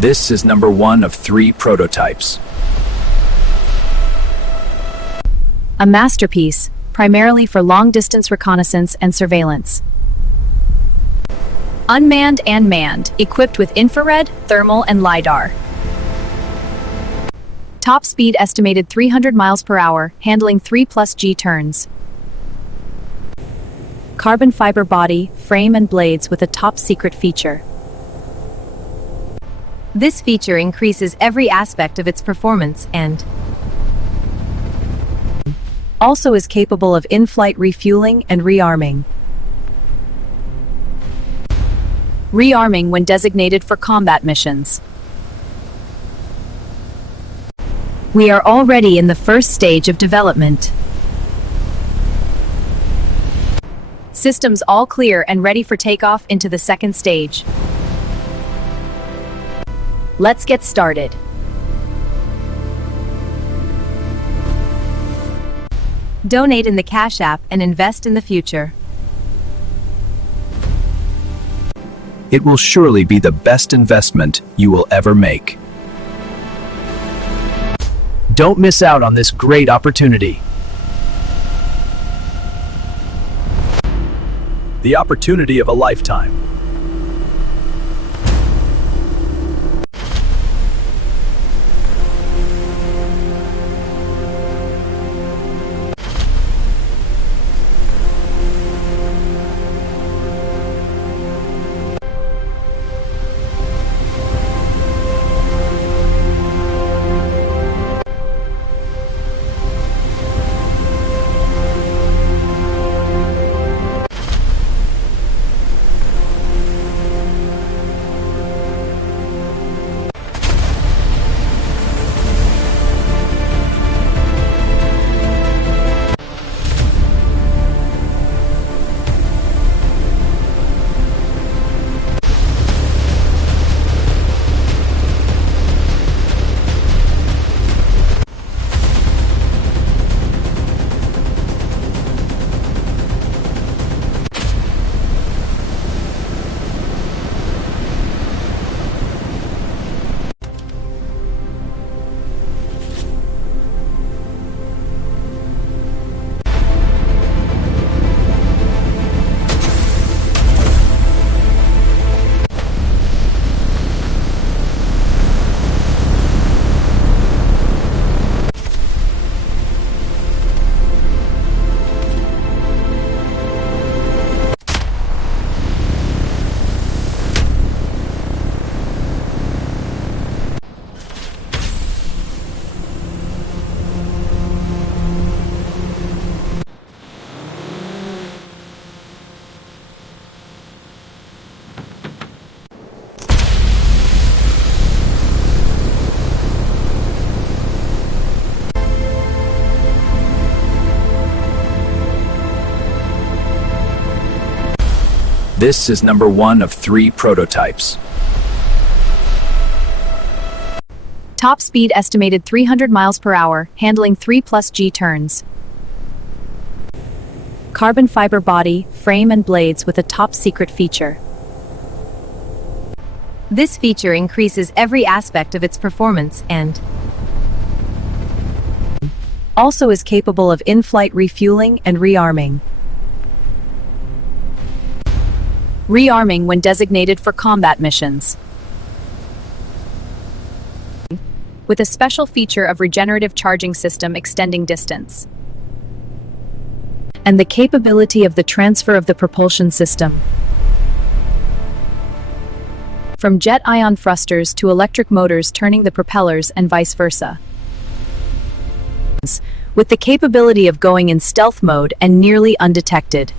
This is number one of 3 prototypes. A masterpiece, primarily for long-distance reconnaissance and surveillance. Unmanned and manned, equipped with infrared, thermal, and LiDAR. Top speed estimated 300 miles per hour, handling 3+ G turns. Carbon fiber body, frame and blades with a top secret feature. This feature increases every aspect of its performance and also is capable of in-flight refueling and rearming. Rearming when designated for combat missions. We are already in the first stage of development. Systems all clear and ready for takeoff into the second stage. Let's get started. Donate in the Cash App and invest in the future. It will surely be the best investment you will ever make. Don't miss out on this great opportunity. The opportunity of a lifetime. This is number one of 3 prototypes. Top speed estimated 300 miles per hour, handling 3+ G turns. Carbon fiber body, frame and blades with a top secret feature. This feature increases every aspect of its performance and also is capable of in-flight refueling and rearming. Rearming when designated for combat missions. With a special feature of regenerative charging system extending distance. And the capability of the transfer of the propulsion system. From jet ion thrusters to electric motors turning the propellers and vice versa. With the capability of going in stealth mode and nearly undetected.